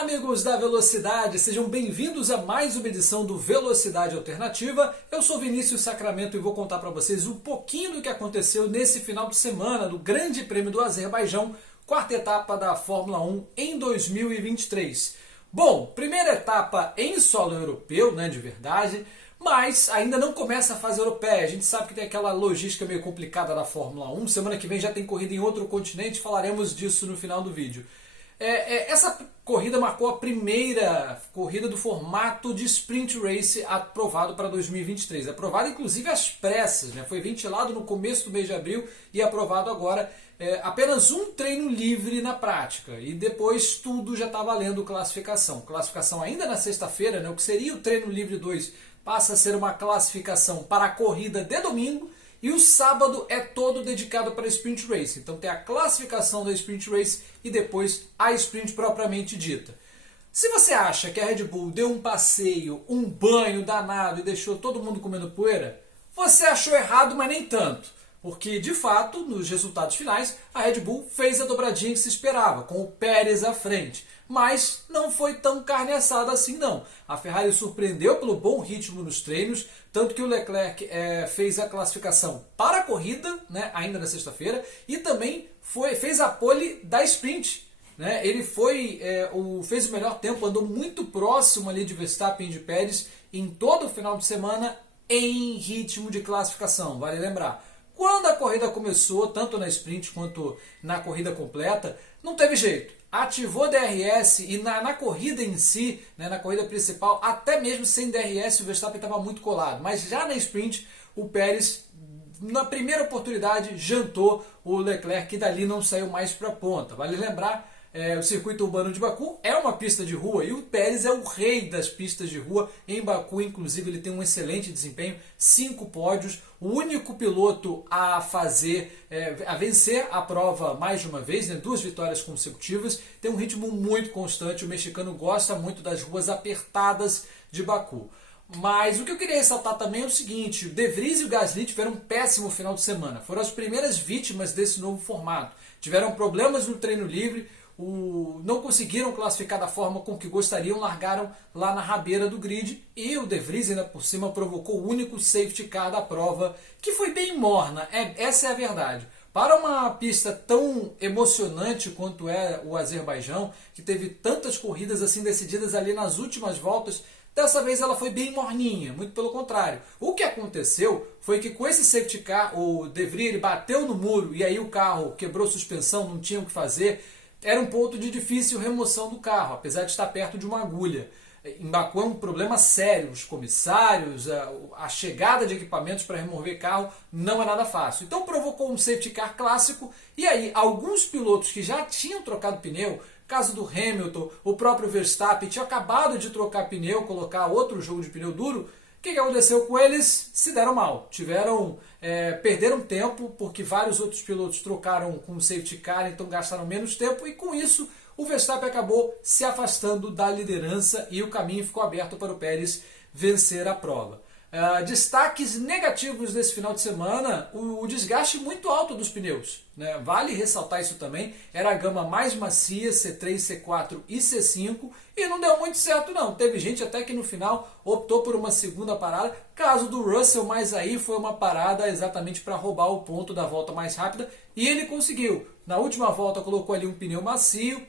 Olá, amigos da Velocidade, sejam bem-vindos a mais uma edição do Velocidade Alternativa. Eu sou Vinícius Sacramento e vou contar para vocês um pouquinho do que aconteceu nesse final de semana do Grande Prêmio do Azerbaijão, quarta etapa da Fórmula 1 em 2023. Bom, primeira etapa em solo europeu, né, de verdade, mas ainda não começa a fase europeia. A gente sabe que tem aquela logística meio complicada da Fórmula 1. Semana que vem já tem corrida em outro continente, falaremos disso no final do vídeo. Essa corrida marcou a primeira corrida do formato de Sprint Race aprovado para 2023. Aprovado inclusive às pressas, né? Foi ventilado no começo do mês de abril e aprovado agora. Apenas um treino livre na prática e depois tudo já está valendo classificação. Classificação ainda na sexta-feira, né? O que seria o treino livre 2 passa a ser uma classificação para a corrida de domingo. E o sábado é todo dedicado para a Sprint Race. Então tem a classificação da Sprint Race e depois a Sprint propriamente dita. Se você acha que a Red Bull deu um passeio, um banho danado e deixou todo mundo comendo poeira, você achou errado, mas nem tanto. Porque, de fato, nos resultados finais, a Red Bull fez a dobradinha que se esperava, com o Pérez à frente. Mas não foi tão carne assada assim, não. A Ferrari surpreendeu pelo bom ritmo nos treinos, tanto que o Leclerc fez a classificação para a corrida, né, ainda na sexta-feira, e também fez a pole da sprint. Né? Ele fez o melhor tempo, andou muito próximo ali de Verstappen e de Pérez em todo o final de semana em ritmo de classificação, vale lembrar. Quando a corrida começou, tanto na sprint quanto na corrida completa, não teve jeito. Ativou DRS e na corrida em si, né, na corrida principal, até mesmo sem DRS o Verstappen estava muito colado. Mas já na sprint, o Pérez, na primeira oportunidade, jantou o Leclerc, que dali não saiu mais para a ponta. Vale lembrar, o circuito urbano de Baku é uma pista de rua e o Pérez é o rei das pistas de rua. Em Baku, inclusive, ele tem um excelente desempenho, 5 pódios, o único piloto a vencer a prova mais de uma vez, né, 2 vitórias consecutivas, tem um ritmo muito constante. O mexicano gosta muito das ruas apertadas de Baku. Mas o que eu queria ressaltar também é o seguinte: o De Vries e o Gasly tiveram um péssimo final de semana, foram as primeiras vítimas desse novo formato, tiveram problemas no treino livre, não conseguiram classificar da forma com que gostariam, largaram lá na rabeira do grid e o De Vries ainda por cima provocou o único safety car da prova, que foi bem morna, essa é a verdade. Para uma pista tão emocionante quanto é o Azerbaijão, que teve tantas corridas assim decididas ali nas últimas voltas, dessa vez ela foi bem morninha, muito pelo contrário. O que aconteceu foi que com esse safety car, o De Vries ele bateu no muro e aí o carro quebrou suspensão, não tinha o que fazer. Era um ponto de difícil remoção do carro, apesar de estar perto de uma agulha. Em Baku é um problema sério, os comissários, a chegada de equipamentos para remover carro não é nada fácil. Então provocou um safety car clássico e aí alguns pilotos que já tinham trocado pneu, caso do Hamilton, o próprio Verstappen tinha acabado de trocar pneu, colocar outro jogo de pneu duro. O que aconteceu com eles? Se deram mal. Perderam tempo, porque vários outros pilotos trocaram com o safety car, então gastaram menos tempo, e com isso o Verstappen acabou se afastando da liderança e o caminho ficou aberto para o Pérez vencer a prova. Destaques negativos desse final de semana: o desgaste muito alto dos pneus, né? Vale ressaltar isso também. Era a gama mais macia, C3, C4 e C5, e não deu muito certo não. Teve gente até que no final optou por uma segunda parada. Caso do Russell, mas aí foi uma parada exatamente para roubar o ponto da volta mais rápida, e ele conseguiu. Na última volta colocou ali um pneu macio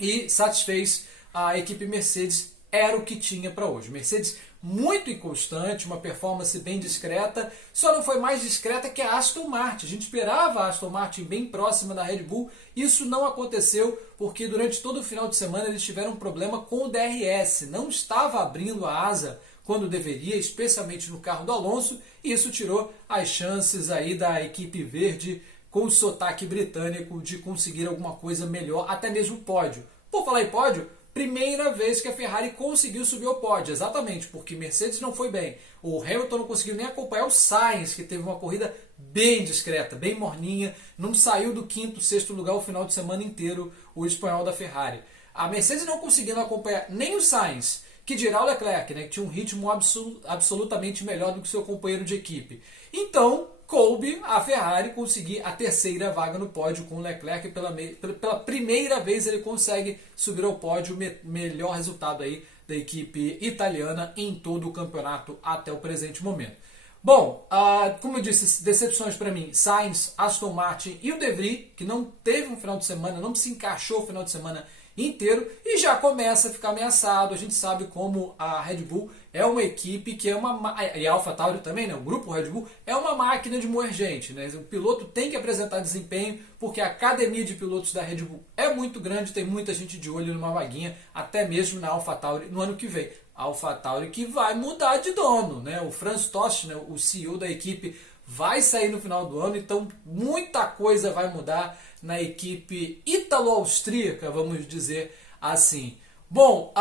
e satisfez a equipe Mercedes. Era o que tinha para hoje. Mercedes muito inconstante, uma performance bem discreta, só não foi mais discreta que a Aston Martin. A gente esperava a Aston Martin bem próxima da Red Bull, isso não aconteceu porque durante todo o final de semana eles tiveram um problema com o DRS, não estava abrindo a asa quando deveria, especialmente no carro do Alonso, e isso tirou as chances aí da equipe verde com o sotaque britânico de conseguir alguma coisa melhor, até mesmo pódio. Por falar em pódio, primeira vez que a Ferrari conseguiu subir ao pódio, exatamente, porque Mercedes não foi bem. O Hamilton não conseguiu nem acompanhar o Sainz, que teve uma corrida bem discreta, bem morninha, não saiu do quinto, sexto lugar o final de semana inteiro, o espanhol da Ferrari. A Mercedes não conseguindo acompanhar nem o Sainz, que dirá o Leclerc, né, que tinha um ritmo absolutamente melhor do que seu companheiro de equipe. Então, coube a Ferrari conseguir a terceira vaga no pódio com o Leclerc. Pela primeira vez ele consegue subir ao pódio, melhor resultado aí da equipe italiana em todo o campeonato até o presente momento. Bom, como eu disse, decepções para mim, Sainz, Aston Martin e o De Vries, que não teve um final de semana, não se encaixou o final de semana inteiro e já começa a ficar ameaçado. A gente sabe como a Red Bull é uma equipe que é e a AlphaTauri também, né? O grupo Red Bull é uma máquina de moer gente, né? O piloto tem que apresentar desempenho porque a academia de pilotos da Red Bull é muito grande, tem muita gente de olho numa vaguinha, até mesmo na AlphaTauri no ano que vem. A AlphaTauri que vai mudar de dono, né? O Franz Tost, né, o CEO da equipe, vai sair no final do ano, então muita coisa vai mudar na equipe ítalo-austríaca, vamos dizer assim. Bom,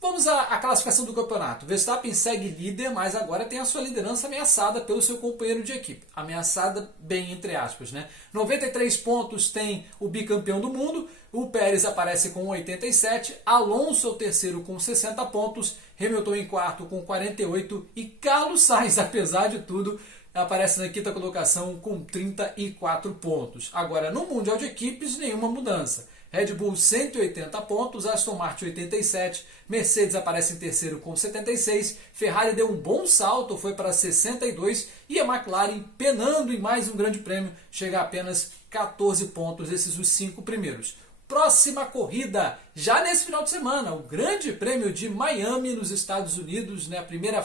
vamos à classificação do campeonato. Verstappen segue líder, mas agora tem a sua liderança ameaçada pelo seu companheiro de equipe. Ameaçada bem entre aspas, né? 93 pontos tem o bicampeão do mundo, o Pérez aparece com 87, Alonso é o terceiro com 60 pontos, Hamilton em quarto com 48 e Carlos Sainz, apesar de tudo, aparece na quinta colocação com 34 pontos. Agora, no Mundial de Equipes, nenhuma mudança. Red Bull 180 pontos, Aston Martin 87, Mercedes aparece em terceiro com 76, Ferrari deu um bom salto, foi para 62 e a McLaren penando em mais um grande prêmio, chega a apenas 14 pontos, esses os 5 primeiros. Próxima corrida, já nesse final de semana, o Grande Prêmio de Miami nos Estados Unidos, né, a primeira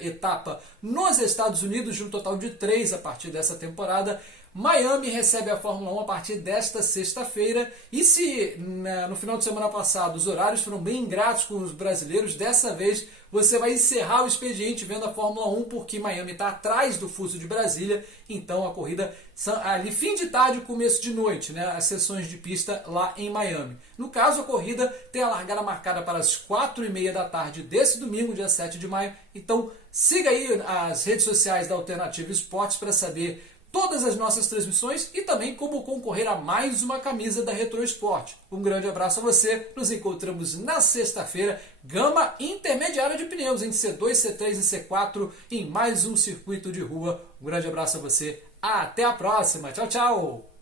etapa nos Estados Unidos, de um total de 3 a partir dessa temporada. Miami recebe a Fórmula 1 a partir desta sexta-feira e se no final de semana passado os horários foram bem ingratos com os brasileiros, dessa vez você vai encerrar o expediente vendo a Fórmula 1 porque Miami está atrás do fuso de Brasília, então a corrida ali fim de tarde, começo de noite, né, as sessões de pista lá em Miami. No caso, a corrida tem a largada marcada para as 4h30 da tarde desse domingo, dia 7 de maio, então siga aí as redes sociais da Alternativa Esportes para saber todas as nossas transmissões e também como concorrer a mais uma camisa da Retro Esporte. Um grande abraço a você, nos encontramos na sexta-feira, gama intermediária de pneus em C2, C3 e C4 em mais um circuito de rua. Um grande abraço a você, até a próxima, tchau, tchau!